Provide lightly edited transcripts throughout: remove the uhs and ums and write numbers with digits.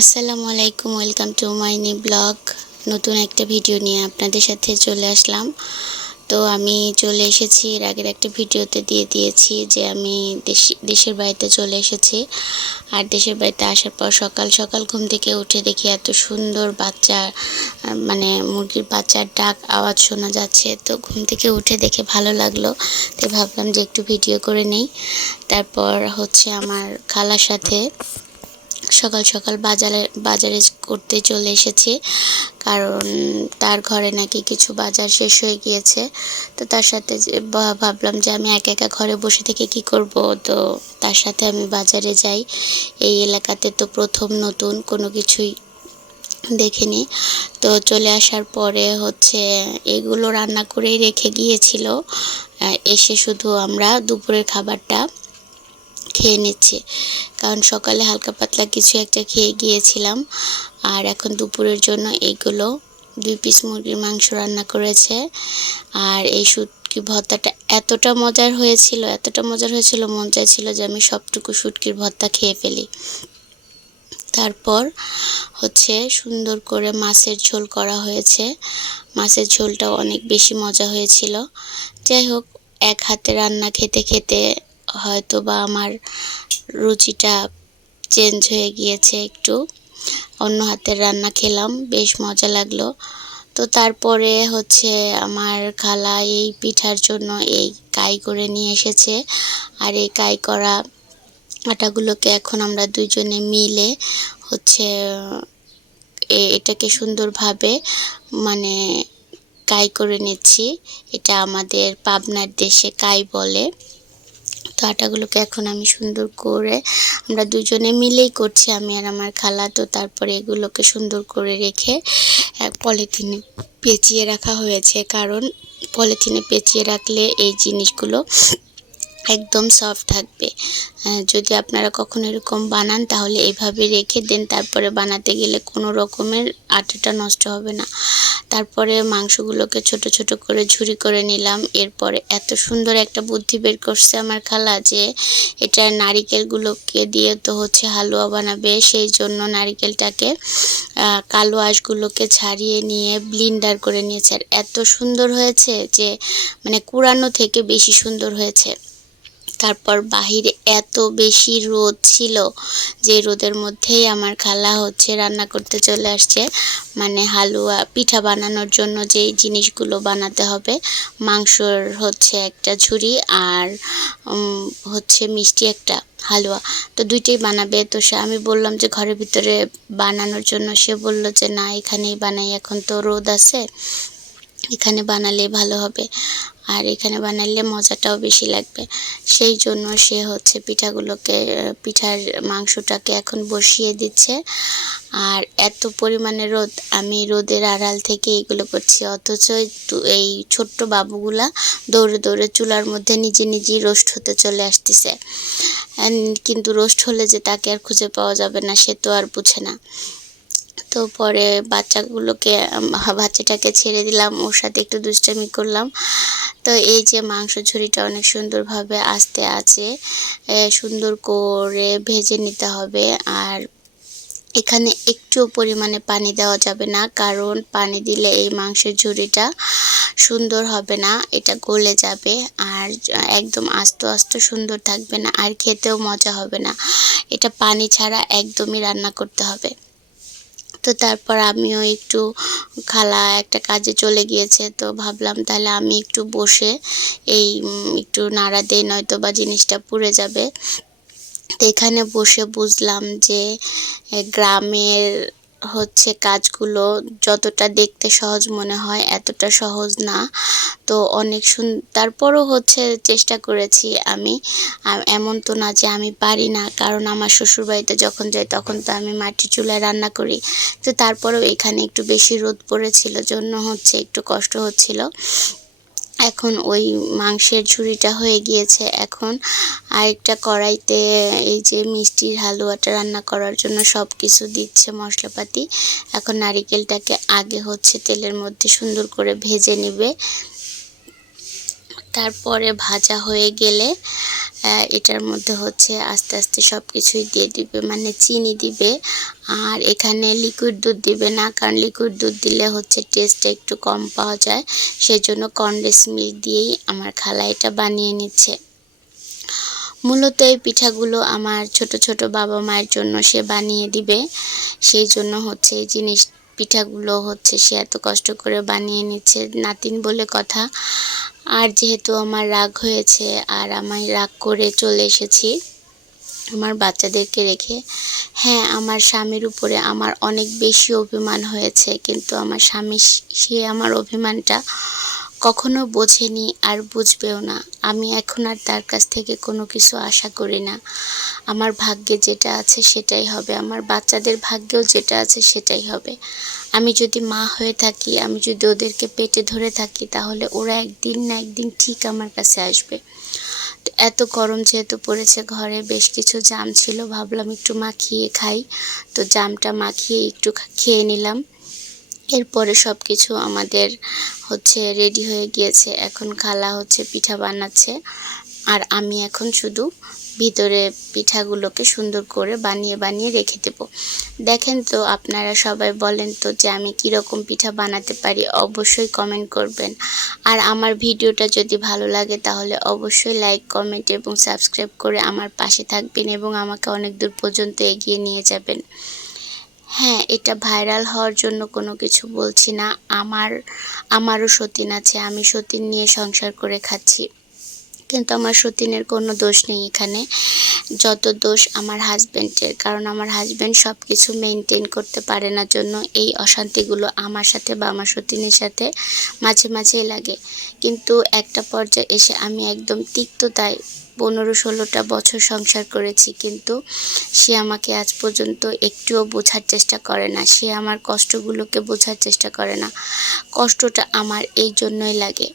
আসসালামু আলাইকুম, welcome to my new blog. নতুন একটা ভিডিও নিয়ে আপনাদের সাথে চলে আসলাম। তো আমি চলে এসেছি, এর আগের একটা ভিডিওতে দিয়ে দিয়েছি যে আমি দেশের বাড়িতে চলে এসেছি। আর দেশের বাড়িতে আসার পর সকাল সকাল ঘুম থেকে উঠে দেখি এত সুন্দর বাচ্চা, মানে মুরগির বাচ্চার ডাক আওয়াজ শোনা যাচ্ছে। তো ঘুম থেকে উঠে দেখে ভালো লাগলো, তো ভাবলাম যে একটু ভিডিও করে নেই। তারপর হচ্ছে আমার খালার সাথে সকাল সকাল বাজারে করতে চলে এসেছি, কারণ তার ঘরে নাকি কিছু বাজার শেষ হয়ে গিয়েছে। তো তার সাথে ভাবলাম যে আমি একা একা ঘরে বসে থেকে কি করব, তো তার সাথে আমি বাজারে যাই। এই এলাকাতে তো প্রথম, নতুন কোনো কিছুই দেখিনি। তো চলে আসার পরে হচ্ছে এগুলো রান্না করেই রেখে গিয়েছিল। এসে শুধু আমরা দুপুরের খাবারটা খেয়ে নিচ্ছি, কারণ সকালে হালকা পাতলা কিছু একটা খেয়ে গিয়েছিলাম। আর এখন দুপুরের জন্য এইগুলো 2 পিস মুরগির মাংস রান্না করেছে। আর এই শুটকি ভর্তাটা এতটা মজার হয়েছিল, মন চাইছিল যে আমি সবটুকু শুটকির ভর্তা খেয়ে ফেলি। তারপর হচ্ছে সুন্দর করে মাছের ঝোল করা হয়েছে। মাছের ঝোলটাও অনেক বেশি মজা হয়েছিল। যাই হোক, এক হাতে রান্না খেতে খেতে হয়তো বা আমার রুচিটা চেঞ্জ হয়ে গিয়েছে একটু, অন্য হাতের রান্না খেলাম, বেশ মজা লাগলো। তো তারপরে হচ্ছে আমার খালা এই পিঠার জন্য এই কাই করে নিয়ে এসেছে। আর এই কাই করা আটাগুলোকে এখন আমরা দুইজনে মিলে হচ্ছে এটাকে সুন্দরভাবে মানে কাই করে নিচ্ছি। এটা আমাদের পাবনার দেশে কাই বলে। তো আটাগুলোকে এখন আমি সুন্দর করে, আমরা দুজনে মিলেই করছি, আমি আর আমার খালা। তো তারপরে এগুলোকে সুন্দর করে রেখে পলিথিনে পেঁচিয়ে রাখা হয়েছে, কারণ পলিথিনে পেঁচিয়ে রাখলে এই জিনিসগুলো একদম সফট থাকবে। যদি আপনারা কখনো এরকম বানান তাহলে এভাবে রেখে দেন, তারপরে বানাতে গেলে কোনো রকমের আটাটা নষ্ট হবে না। তারপরে মাংসগুলোকে ছোট ছোট করে ঝুরি করে নিলাম। এরপরে এত সুন্দর একটা বুদ্ধি বের করছে আমার খালা যে এটা নারিকেলগুলোকে দিয়ে তো হচ্ছে হালুয়া বানাবে, সেই জন্য নারিকেলটাকে কালো আঁশগুলোকে ছাড়িয়ে নিয়ে ব্লিন্ডার করে নিয়েছে। আর এত সুন্দর হয়েছে যে মানে কুড়ানো থেকে বেশি সুন্দর হয়েছে। তারপর বাহিরে এত বেশি রোদ ছিল যে রোদের মধ্যেই আমার খালা হচ্ছে রান্না করতে চলে আসছে, মানে হালুয়া পিঠা বানানোর জন্য যেই জিনিসগুলো বানাতে হবে, মাংসর হচ্ছে একটা ঝুড়ি আর হচ্ছে মিষ্টি একটা হালুয়া, তো দুইটাই বানাবে। তো আমি বললাম যে ঘরের ভিতরে বানানোর জন্য, সে বলল যে না, এখানেই বানাই, এখন তো রোদ আছে, এখানে বানালে ভালো হবে, আর এখানে বানালে মজাটাও বেশি লাগবে। সেই জন্য সে হচ্ছে পিঠার মাংসটাকে এখন বসিয়ে দিচ্ছে। আর এত পরিমাণে রোদ, আমি রোদের আড়াল থেকে এগুলো করছি, অথচ এই ছোট্ট বাবুগুলা দৌড়ে দৌড়ে চুলার মধ্যে নিজে নিজেই রোস্ট হতে চলে আসতেছে। কিন্তু রোস্ট হলে যে তাকে আর খুঁজে পাওয়া যাবে না, সে তো আর বুঝে না। তো পরে বাচ্চাটাকে ছেড়ে দিলাম, ওর সাথে একটু দুষ্টামি করলাম। তো এই যে মাংস ঝুড়িটা অনেক সুন্দরভাবে আস্তে আছে সুন্দর করে ভেজে নিতে হবে। আর এখানে একটুও পরিমাণে পানি দেওয়া যাবে না, কারণ পানি দিলে এই মাংসের ঝুড়িটা সুন্দর হবে না, এটা গলে যাবে। আর একদম আস্ত আস্ত সুন্দর থাকবে না, আর খেতেও মজা হবে না। এটা পানি ছাড়া একদমই রান্না করতে হবে। তো তারপর আমিও একটু, খালা একটা কাজে চলে গিয়েছে, তো ভাবলাম তাহলে আমি একটু বসে একটু নাড়া দেই, নয়তো বা জিনিসটা পুড়ে যাবে। তো এখানে বসে বুঝলাম যে গ্রামের হচ্ছে কাজগুলো যতটা দেখতে সহজ মনে হয় এতটা সহজ না। তো অনেক তারপরও হচ্ছে চেষ্টা করেছি আমি। এমন তো না যে আমি পারি না, কারণ আমার শ্বশুরবাড়িতে যখন যাই তখন তো আমি মাটির চুলায় রান্না করি। তো তারপরেও এখানে একটু বেশি রোদ পড়েছিল জন্য হচ্ছে একটু কষ্ট হচ্ছিল। এখন ওই মাংসের ঝুড়িটা হয়ে গিয়েছে, এখন আরেকটা কড়াইতে এই যে মিষ্টির হালুয়াটা রান্না করার জন্য সব কিছু দিচ্ছে মশলাপাতি। এখন নারিকেলটাকে আগে হচ্ছে তেলের মধ্যে সুন্দর করে ভেজে নেবে, তারপরে ভাজা হয়ে গেলে এটার মধ্যে হচ্ছে আস্তে আস্তে সব কিছুই দিয়ে দিবে, মানে চিনি দিবে। আর এখানে লিকুইড দুধ দিবে না, কারণ লিকুইড দুধ দিলে হচ্ছে টেস্টটা একটু কম পাওয়া যায়। সেই জন্য কনডেন্স মিল্ক দিয়েই আমার খালা এটা বানিয়ে নিচ্ছে। মূলত এই পিঠাগুলো আমার ছোট ছোট বাবা মায়ের জন্য সে বানিয়ে দিবে, সেই জন্য হচ্ছে এই পিঠাগুলো হচ্ছে সে এত কষ্ট করে বানিয়ে নিচ্ছে, নাতিন বলে কথা। আর যেহেতু আমার রাগ হয়েছে আর আমি রাগ করে চলে এসেছি আমার বাচ্চাদেরকে রেখে। হ্যাঁ, আমার স্বামীর উপরে আমার অনেক বেশি অভিমান হয়েছে, কিন্তু আমার স্বামী সে আমার অভিমানটা কখনো বোঝেনি আর বুঝবেও না। আমি এখন আর তার কাছ থেকে কোনো কিছু আশা করি না। আমার ভাগ্যে যেটা আছে সেটাই হবে, আমার বাচ্চাদের ভাগ্যেও যেটা আছে সেটাই হবে। আমি যদি মা হয়ে থাকি, আমি যদি ওদেরকে পেটে ধরে থাকি, তাহলে ওরা একদিন না একদিন ঠিক আমার কাছে আসবে। এত গরম যেহেতু পড়েছে, ঘরে বেশ কিছু জাম ছিল, ভাবলাম একটু মাখিয়ে খাই। তো জামটা মাখিয়ে একটু খেয়ে নিলাম। এরপরে সব কিছু আমাদের হচ্ছে রেডি হয়ে গিয়েছে। এখন খালা হচ্ছে পিঠা বানাচ্ছে, আর আমি এখন শুধু ভিতরে পিঠাগুলোকে সুন্দর করে বানিয়ে বানিয়ে রেখে দেব। দেখেন তো, আপনারা সবাই বলেন তো যে আমি কীরকম পিঠা বানাতে পারি, অবশ্যই কমেন্ট করবেন। আর আমার ভিডিওটা যদি ভালো লাগে তাহলে অবশ্যই লাইক, কমেন্ট এবং সাবস্ক্রাইব করে আমার পাশে থাকবেন এবং আমাকে অনেক দূর পর্যন্ত এগিয়ে নিয়ে যাবেন। হ্যাঁ, এটা ভাইরাল হওয়ার জন্য কোনো কিছু বলছি না। আমারও সতীন আছে, আমি সতীন নিয়ে সংসার করে খাচ্ছি, কিন্তু আমার সতীনের কোনো দোষ নেই এখানে। যত দোষ আমার হাজব্যান্ডের, কারণ আমার হাজব্যান্ড সব কিছু মেনটেন করতে পারে না, জন্য এই অশান্তিগুলো আমার সাথে বা আমার সতীনের সাথে মাঝে মাঝেই লাগে। কিন্তু একটা পর্যায়ে এসে আমি একদম তিক্ততায় 15-16টা বছর সংসার করেছি, কিন্তু সে আমাকে আজ পর্যন্ত একটুও বোঝার চেষ্টা করে না। সে আমার কষ্টগুলোকে বোঝার চেষ্টা করে না। কষ্টটা আমার এই জন্যই লাগে।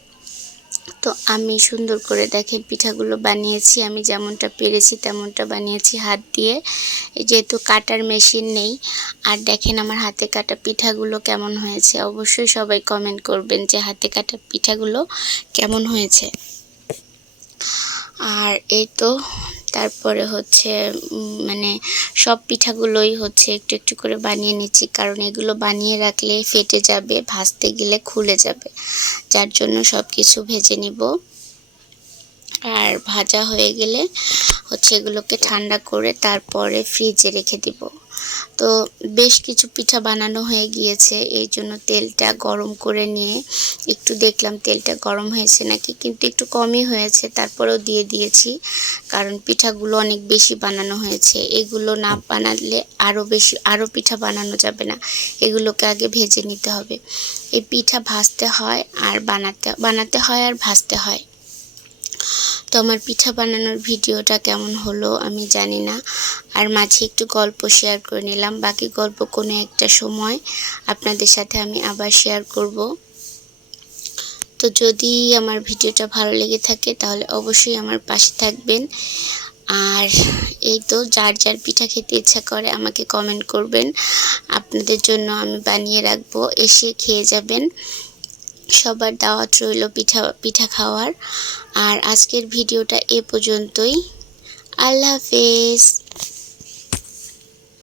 তো আমি সুন্দর করে দেখেন পিঠাগুলো বানিয়েছি, আমি যেমনটা পেরেছি তেমনটা বানিয়েছি হাত দিয়ে, যেহেতু কাটার মেশিন নেই। আর দেখেন আমার হাতে কাটা পিঠাগুলো কেমন হয়েছে, অবশ্যই সবাই কমেন্ট করবেন যে হাতে কাটা পিঠাগুলো কেমন হয়েছে। আর এই তো তারপরে হচ্ছে মানে সব পিঠাগুলোই হচ্ছে একটু একটু করে বানিয়ে নিচ্ছি, কারণ এগুলো বানিয়ে রাখলে ফেটে যাবে, ভাজতে গেলে খুলে যাবে, যার জন্য সব কিছু ভেজে নিব। আর ভাজা হয়ে গেলে হচ্ছে এগুলোকে ঠান্ডা করে তারপরে ফ্রিজে রেখে দিব। তো বেশ কিছু পিঠা বানানো হয়ে গিয়েছে, এই জন্য তেলটা গরম করে নিয়ে একটু দেখলাম তেলটা গরম হয়েছে নাকি, কিন্তু একটু কমই হয়েছে, তারপরেও দিয়ে দিয়েছি, কারণ পিঠাগুলো অনেক বেশি বানানো হয়েছে। এগুলো না বানালে আরও পিঠা বানানো যাবে না, এগুলোকে আগে ভেজে নিতে হবে। এই পিঠা ভাজতে হয় আর বানাতে হয় আর ভাজতে হয়। তো আমার পিঠা বানানোর ভিডিওটা কেমন হলো আমি জানি না, আর মাঝে একটু গল্প শেয়ার করে নিলাম, বাকি গল্প কোনো একটা সময় আপনাদের সাথে আমি আবার শেয়ার করব। তো যদি আমার ভিডিওটা ভালো লেগে থাকে তাহলে অবশ্যই আমার পাশে থাকবেন। আর এই তো যার যার পিঠা খেতে ইচ্ছা করে আমাকে কমেন্ট করবেন, আপনাদের জন্য আমি বানিয়ে রাখবো, এসে খেয়ে যাবেন। সবার দাওয়াত রইল পিঠা খাওয়ার। আর আজকের ভিডিওটা এ পর্যন্তই। আল্লাহ হাফেজ।